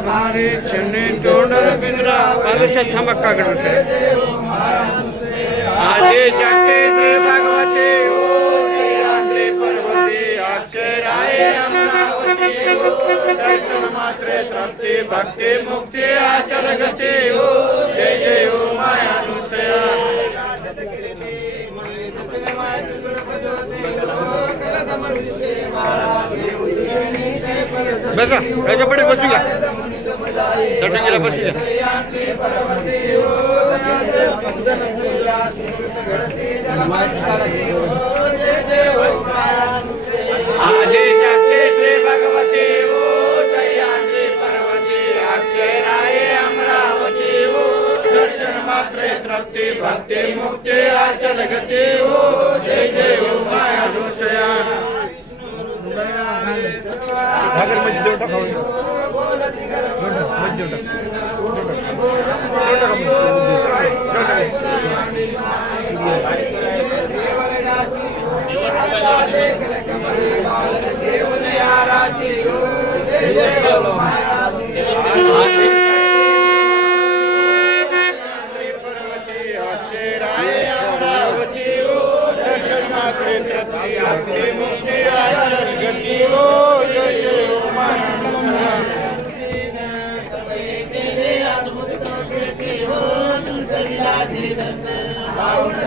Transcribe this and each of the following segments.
भारी चन्ने तोंडर पिंजरा बालशाल थांबा कागड आदे श्री भगवती ओ श्री अक्षराय अमरावती ओ दर्शन मात्रे तृप्ती भक्ती मुक्ती आचल गती ओ बसा राजा पडेल बसूया. दटंगीला बसूया. ചോദിച്ചോട്ടെ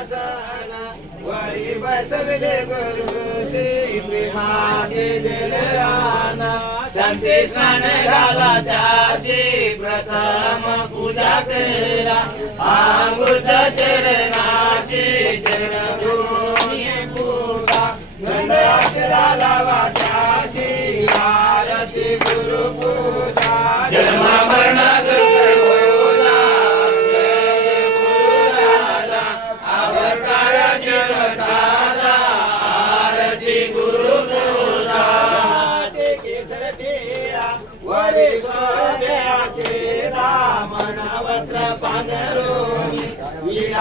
मायानुसया वरी बसविले गुरुजी प्रेमाचे जलयाना. शांती स्नान घाला त्याची प्रथम पूजा केला.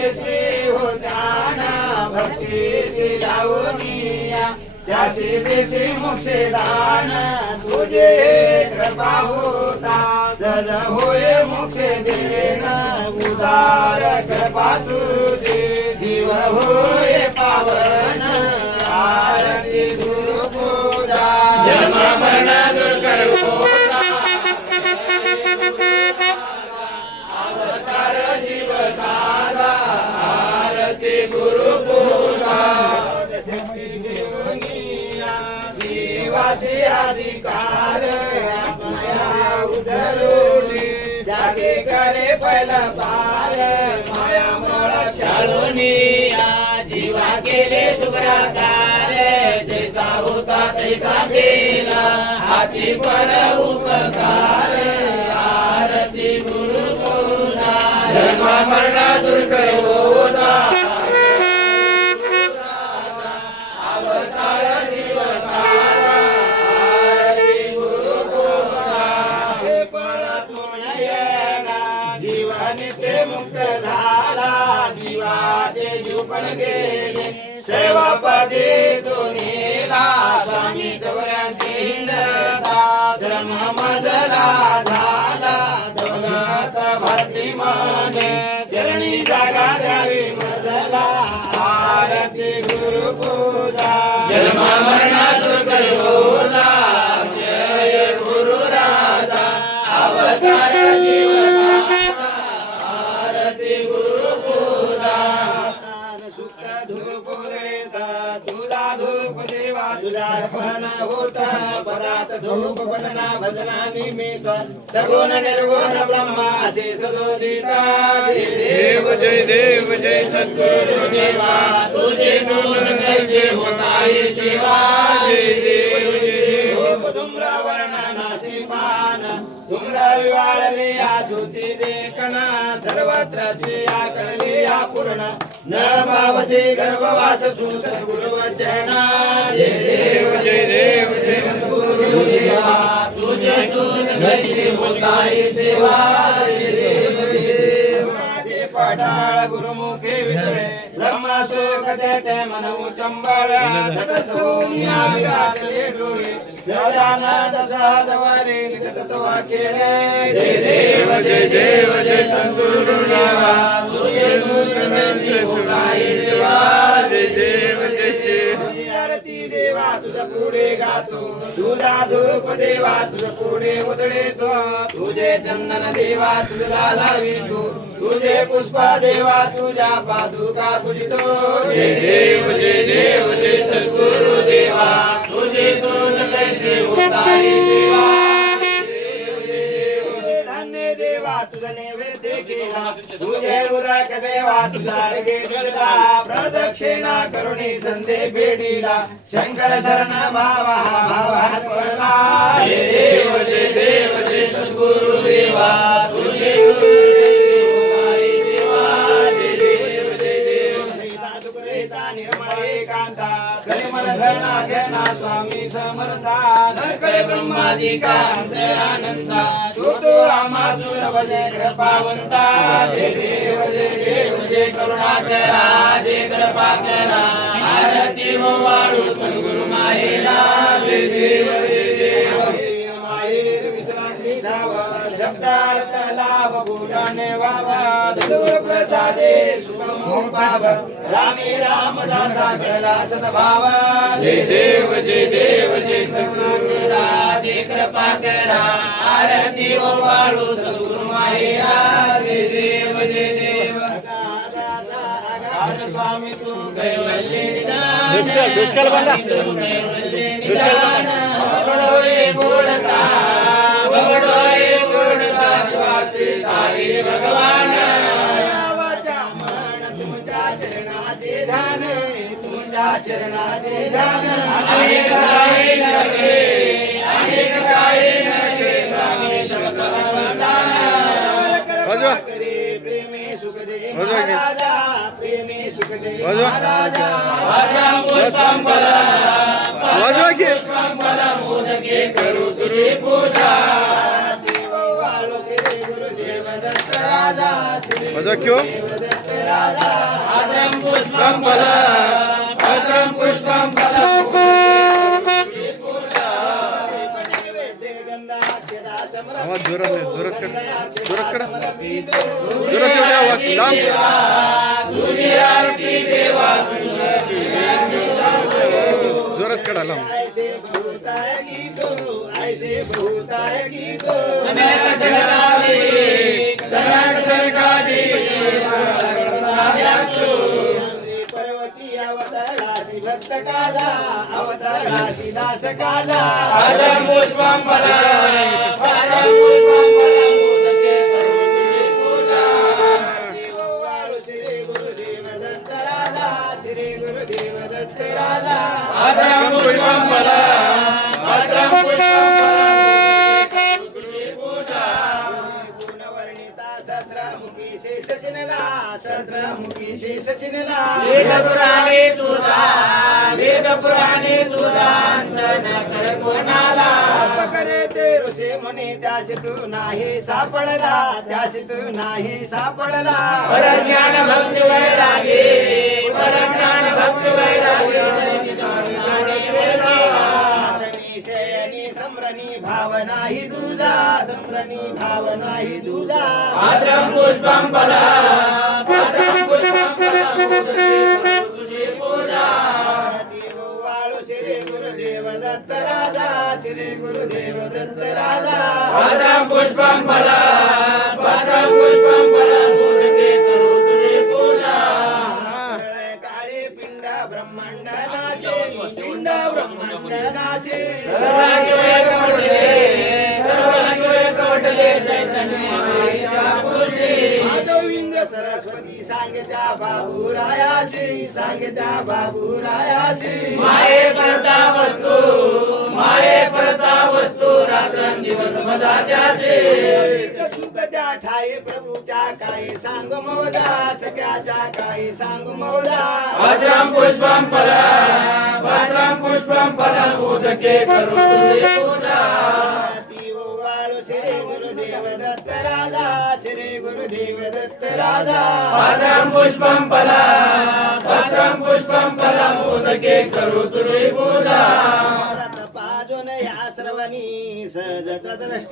गतीशी होताना भक्तीशी लावनिया त्याशी देशी मोक्षदान तुझे कृपा होता. सज होय मुक्षे देण उदार कृपा तुझे. जीव होय पावन आरती गुरु जागे करे पहिला पार. माया मोळा शाळुनिया जीवा केले शुभ्राकार जैसा होता तैसा केला हाची पर उपकार. आरती गुरु पूजा धर्म मरण दूर करोदा मा होता पदार्थ धूप पठना भजना निमित्त। सगुण निर्गुण ब्रह्मा असे सदोदिता देव जय देव जय सद्गुरु देवा तुझे गुण कैसे शिवा विवाळले या ज्योती सर्वत्र या पूर्ण. नर भावसे गर्भवास तू सद्गुरु वचना. जय देव जय देव जय सद्गुरु देवा तुझे घरी सेवा. पठाळ गुरुमुखे वितळे ब्रह्माशोक देते मनऊ चंबळ तटस्थूनिया विराटले डोळे सदानंद सहजवारी निज तत्वा केले. जय देव जय देव जय सद्गुरु देवा तुझे दूत कैसे होताय सेवा जय देव जय देव. तुझी आरती देवा तुझ्या पुढे गातो. तुझा धूप देवा तुझ्या पुढे उधळेतो. तुझे चंदन देवा तुझला लावितो. तुझे पुष्पा देवा तुझ्या पादुका पूजितो। जय देव जय देव जय सद्गुरु देवा। तुझे दूध कैसे सेवा। तुझे देवा तुझा तुझे तुझा दिला। प्रदक्षिणा करुणी संदे बेडीला शंकर शरण भावा जय देव जय देव जय सद्गुरु देवा। तुझे घना घना स्वामी समर्था नकळे ब्रह्मादिका अंतरानंदा तू तो आमासून भजे कृपावंता। जय देव जय देव जय करुणा करा जय कृपा करा। आरती वाळू सद्गुरु माहेला जय देव जय देव। माहेर विश्रांती शब्दार्थ लाभ बोलाने वावा. सद्गुरु प्रसादे सुखम पाव. रामी रामदासा घडला सद्भाव जय देव जय देव जय सद्गुरु जय कृपा करा. आरती वाळू सद्गुरु माहेरा जय देव जय देव. स्वामी तू कैवल्य दुष्काळ- दुष्काळ बांधा. दुष्काळ बोडता. भगवान वाचा मन तुमच्या चरणाचे ध्यान तुमच्या चरणाचे ध्यान अनेक काही नके अनेक काही नके स्वामी जगदवंतान वाजवा. करे प्रेमे सुखदे. महाराजा प्रेमे सुखदे. महाराजा वाजवा पुष्पांबला वाजवा की. पुष्पांबला मोदके करू तुझी पूजा श्री वाजवा क्यों? गुरुदेव दत्त राजा भद्रं पुष्पांबला भद्रं पुष्पांबला आवाज जोरात नाही, जोरात कर. जोरात कर. जोरात एवढे आवाज लांब जोरात काढा लांब ऐसे बहुत है गीतो ऐसे बहुत है गीतो पर्वती अवतरासी भक्त काजा अवतरासी दास काजा भद्रं पुष्पं बला भद्रं पुष्पं बला मोदके करू तुझी पूजा वाळू श्री गुरुदेव दत्त राजा श्री गुरुदेव दत्त राजा भद्रं पुष्पं बला भद्रं पुष्पं सहस्रमुखी शेषशिनला सहस्रमुखी शेषशिनला वेद पुराणे तुझा वेद पुराणे तुझा अंत न कळ कोणाला? करे ते ऋषी म्हणे त्यास तू नाही सापडला त्यास तू नाही सापडला. परज्ञान भक्ती वैरागी परज्ञान भक्ती वैरागी शयनी समरणी भावना ही तुझा समरणी भावना ही तुझा. भद्रं पुष्पं बला भद्रं पुष्पं बला तुझी पूजा. वाळू श्री गुरुदेव दत्त राजा. श्री गुरुदेव दत्त राजा. भद्रं पुष्पं फलं. भद्रं पुष्पं फलं. मोदके करू तुझी पूजा. काळे पिंड ब्रह्मांड नाशे. पिंड ब्रह्मांड नाशे. सर्वांगी कवटले पुरुषी माधविंद्र सरस्वती सांगत्या बाबूरायाशी सांगत्या बाबूरायाशी. माये परता वस्तू माये परता वस्तू रात्रंदिवस मजा त्याचे सुख त्या ठाई प्रभूच्या काय सांग मोदा सख्याच्या काय सांग मोदा भद्रं पुष्पं फलं भद्रं पुष्पं फलं मोदके करू पूजा. भद्रं पुष्पं फलं भद्रं पुष्पं फलं मोदके करू तुझी पूजा. पाजून या सर्वांनी सहजच दृष्टी